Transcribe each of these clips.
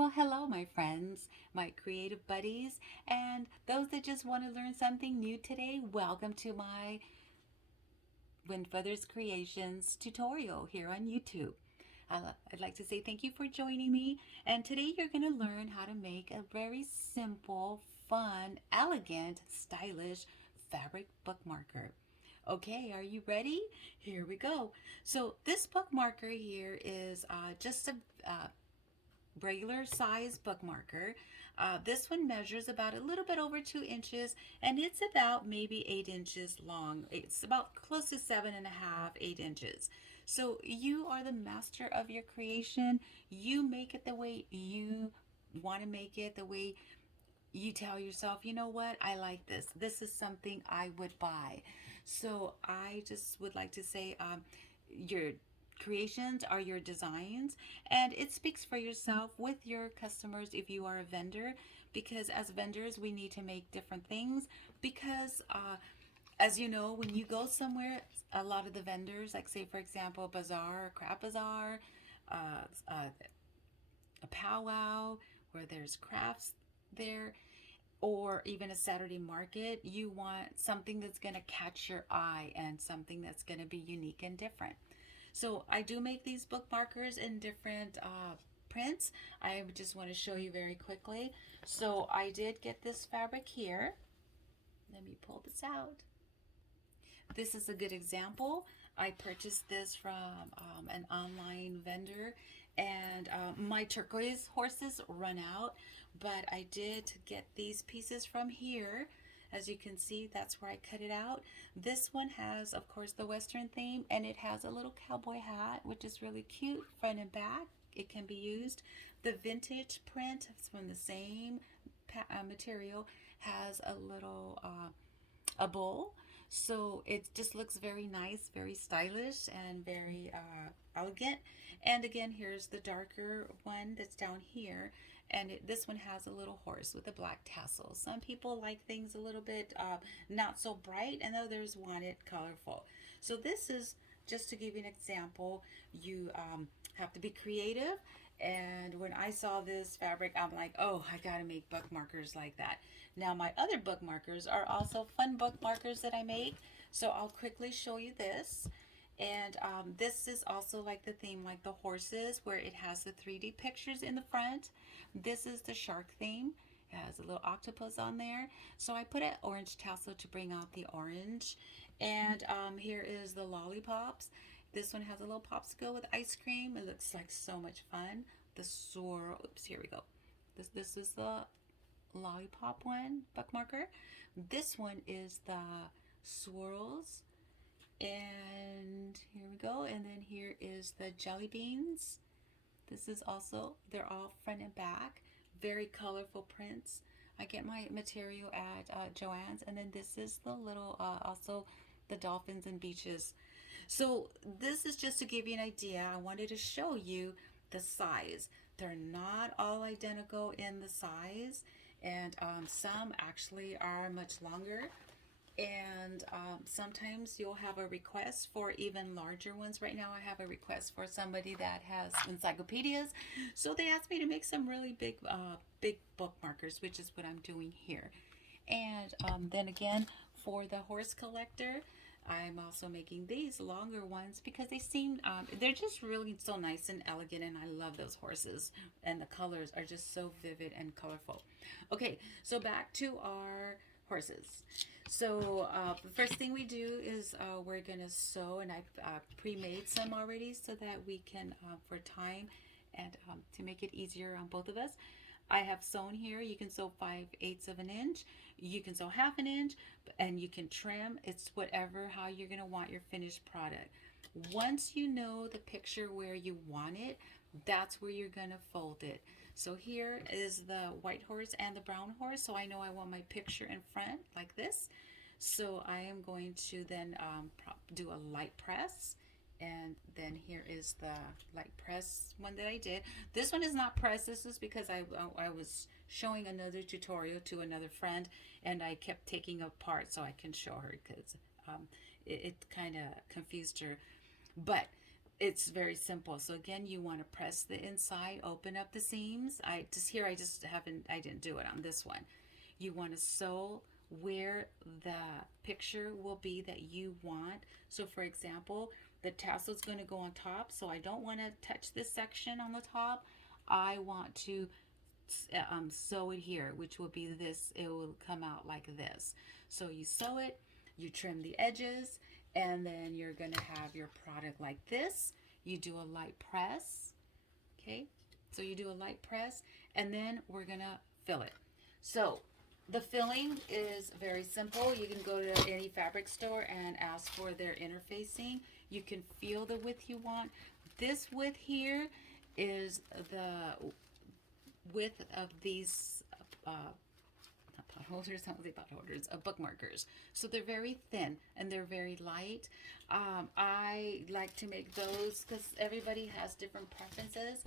Well, hello, my friends, my creative buddies, and those that just want to learn something new today. Welcome to my Windfeathers Creations tutorial here on YouTube. I'd like to say thank you for joining me. And today you're going to learn how to make a very simple, fun, elegant, stylish fabric bookmarker. Okay, are you ready? Here we go. So this bookmarker here is just a regular size bookmarker. This one measures about a little bit over 2 inches, and it's about maybe 8 inches long. It's about close to 7.5, 8 inches. So you are the master of your creation. You make it the way you want to make it, the way you tell yourself, you know what, I like this. This is something I would buy. So I just would like to say, your creations are your designs, and it speaks for yourself with your customers if you are a vendor, because as vendors we need to make different things because as you know, when you go somewhere, a lot of the vendors, like say for example bazaar or craft bazaar, uh, uh, a powwow where there's crafts there, or even a Saturday market, you want something that's going to catch your eye and something that's going to be unique and different. So I do make these bookmarkers in different prints. I just want to show you very quickly. So I did get this fabric here. Let me pull this out. This is a good example. I purchased this from an online vendor, and my turquoise horses run out, but I did get these pieces from here. As you can see, that's where I cut it out. This one has, of course, the Western theme, and it has a little cowboy hat, which is really cute, front and back. It can be used. The vintage print from the same material has a little a bowl, so it just looks very nice, very stylish, and very elegant. And again, here's the darker one that's down here, and this one has a little horse with a black tassel. Some people like things a little bit not so bright, and others want it colorful. So this is just to give you an example. You have to be creative, and when I saw this fabric, I'm like, oh, I gotta make bookmarkers like that. Now my other bookmarkers are also fun bookmarkers that I make, so I'll quickly show you this. And this is also like the theme, like the horses, where it has the 3D pictures in the front. This is the shark theme. It has a little octopus on there. So I put an orange tassel to bring out the orange. And here is the lollipops. This one has a little popsicle with ice cream. It looks like so much fun. The swirl, oops, here we go. This is the lollipop one, bookmarker. This one is the swirls. And here we go. And then here is the jelly beans. This is also, they're all front and back. Very colorful prints. I get my material at Joann's. And then this is the little, also the dolphins and beaches. So this is just to give you an idea. I wanted to show you the size. They're not all identical in the size, and some actually are much longer. And sometimes you'll have a request for even larger ones. Right now I have a request for somebody that has encyclopedias, so they asked me to make some really big bookmarkers, which is what I'm doing here. And then again, for the horse collector, I'm also making these longer ones because they seem, they're just really so nice and elegant, and I love those horses, and the colors are just so vivid and colorful. Okay, so back to our horses. So the first thing we do is we're gonna sew, and I've pre-made some already so that we can, for time and to make it easier on both of us, I have sewn here. You can sew 5/8 of an inch. You can sew half an inch, and you can trim. It's whatever, how you're gonna want your finished product. Once you know the picture where you want it, that's where you're gonna fold it. So here is the white horse and the brown horse. So I know I want my picture in front like this. So I am going to then do a light press, and then here is the light press one that I did. This one is not pressed. This is because I was showing another tutorial to another friend, and I kept taking apart so I can show her, because it kind of confused her. But It's very simple. So again, you want to press the inside, open up the seams. I just haven't, I didn't do it on this one. You want to sew where the picture will be that you want. So for example, the tassel is going to go on top. So I don't want to touch this section on the top. I want to sew it here, which will be this. It will come out like this. So you sew it, you trim the edges, and then you're going to have your product like this. You do a light press. Okay, so you do a light press, and then we're going to fill it. So the filling is very simple. You can go to any fabric store and ask for their interfacing. You can feel the width you want. This width here is the width of these not pot holders, I don't say pot holders, bookmarkers. So they're very thin and they're very light. I like to make those because everybody has different preferences.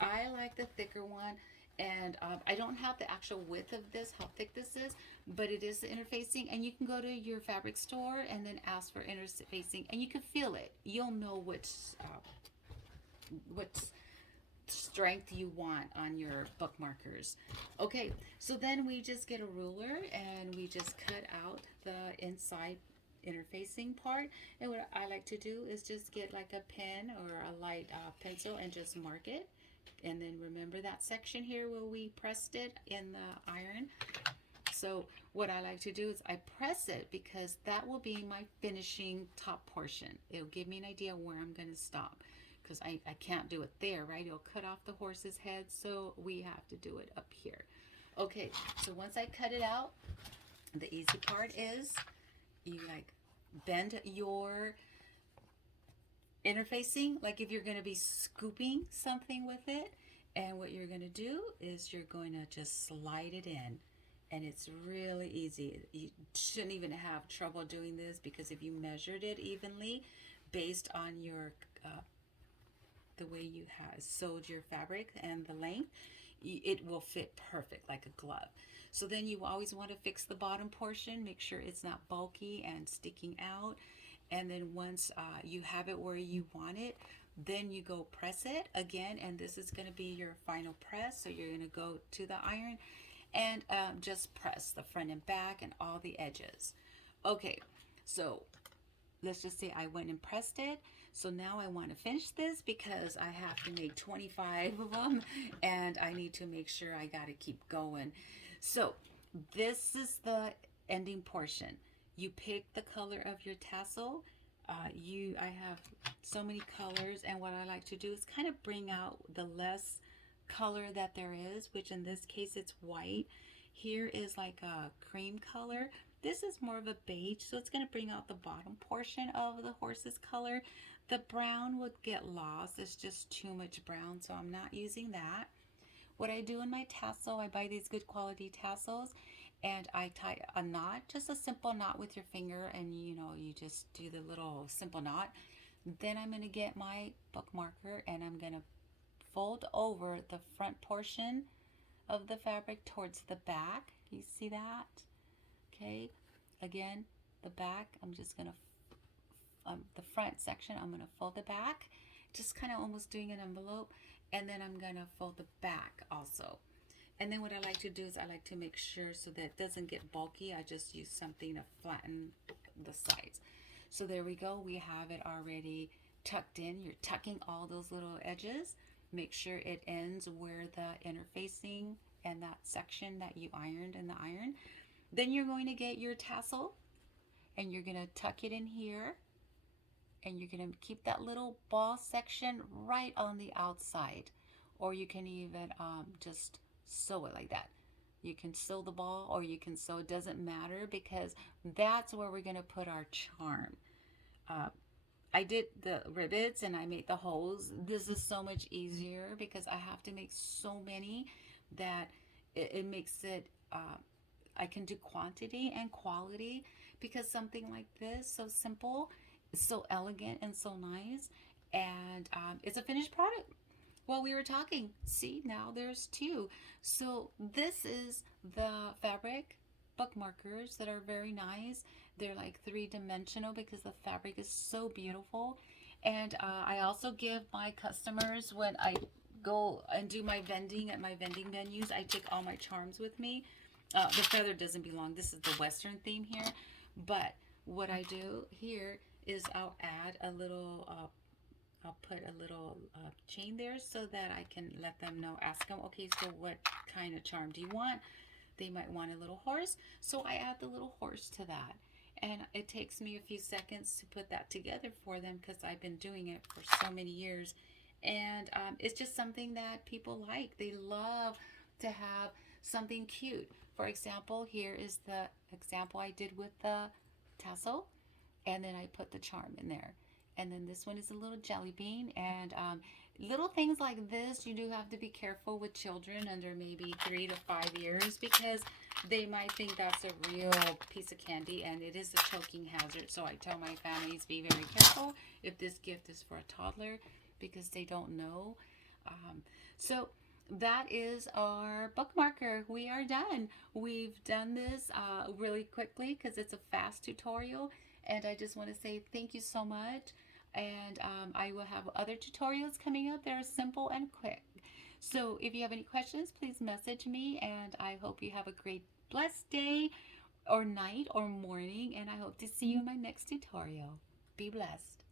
I like the thicker one, and I don't have the actual width of this, how thick this is, but it is the interfacing, and you can go to your fabric store and then ask for interfacing, and you can feel it. You'll know which strength you want on your bookmarkers. Okay, so then we just get a ruler and we just cut out the inside interfacing part, and what I like to do is just get like a pen or a light pencil and just mark it, and then remember that section here where we pressed it in the iron. So what I like to do is I press it because that will be my finishing top portion. It'll give me an idea where I'm going to stop, because I can't do it there, right? It'll cut off the horse's head, so we have to do it up here. Okay, so once I cut it out, the easy part is you like bend your interfacing, like if you're going to be scooping something with it, and what you're going to do is you're going to just slide it in, and it's really easy. You shouldn't even have trouble doing this, because if you measured it evenly based on your the way you have sewed your fabric and the length, it will fit perfect like a glove. So then you always want to fix the bottom portion, make sure it's not bulky and sticking out. And then once you have it where you want it, then you go press it again, and this is going to be your final press. So you're going to go to the iron and just press the front and back and all the edges. Okay, so let's just say I went and pressed it. So now I want to finish this because I have to make 25 of them, and I need to make sure I got to keep going. So this is the ending portion. You pick the color of your tassel. I have so many colors, and what I like to do is kind of bring out the less color that there is, which in this case it's white. Here is like a cream color. This is more of a beige, so it's going to bring out the bottom portion of the horse's color. The brown would get lost. It's just too much brown, so I'm not using that. What I do in my tassel, I buy these good quality tassels, and I tie a knot, just a simple knot with your finger, and you just do the little simple knot. Then I'm going to get my book marker, and I'm going to fold over the front portion of the fabric towards the back. You see that? Okay, again, the back, I'm just going to the front section, I'm going to fold the back, just kind of almost doing an envelope, and then I'm going to fold the back also. And then what I like to do is I like to make sure so that it doesn't get bulky. I just use something to flatten the sides. So there we go. We have it already tucked in. You're tucking all those little edges. Make sure it ends where the interfacing and that section that you ironed in the iron. Then you're going to get your tassel, and you're going to tuck it in here. And you're going to keep that little ball section right on the outside. Or you can even just sew it like that. You can sew the ball, or you can sew, it doesn't matter, because that's where we're going to put our charm. I did the rivets and I made the holes. This is so much easier because I have to make so many that it makes it, I can do quantity and quality, because something like this, so simple, so elegant and so nice, and it's a finished product. Well, we were talking, see, now there's two. So this is the fabric bookmarkers that are very nice. They're like three-dimensional because the fabric is so beautiful, And I also give my customers, when I go and do my vending at my vending venues, I take all my charms with me. The feather doesn't belong. This is the Western theme here. But what I do here is I'll add a little, I'll put a little chain there so that I can let them know, ask them, okay, so what kind of charm do you want? They might want a little horse. So I add the little horse to that. And it takes me a few seconds to put that together for them because I've been doing it for so many years. And it's just something that people like. They love to have something cute. For example, here is the example I did with the tassel, and then I put the charm in there. And then this one is a little jelly bean. And little things like this, you do have to be careful with children under maybe 3 to 5 years because they might think that's a real piece of candy, and it is a choking hazard. So I tell my families, be very careful if this gift is for a toddler because they don't know. So that is our bookmarker. We are done. We've done this really quickly because it's a fast tutorial. And I just want to say thank you so much. And I will have other tutorials coming up that are simple and quick. So if you have any questions, please message me. And I hope you have a great, blessed day or night or morning. And I hope to see you in my next tutorial. Be blessed.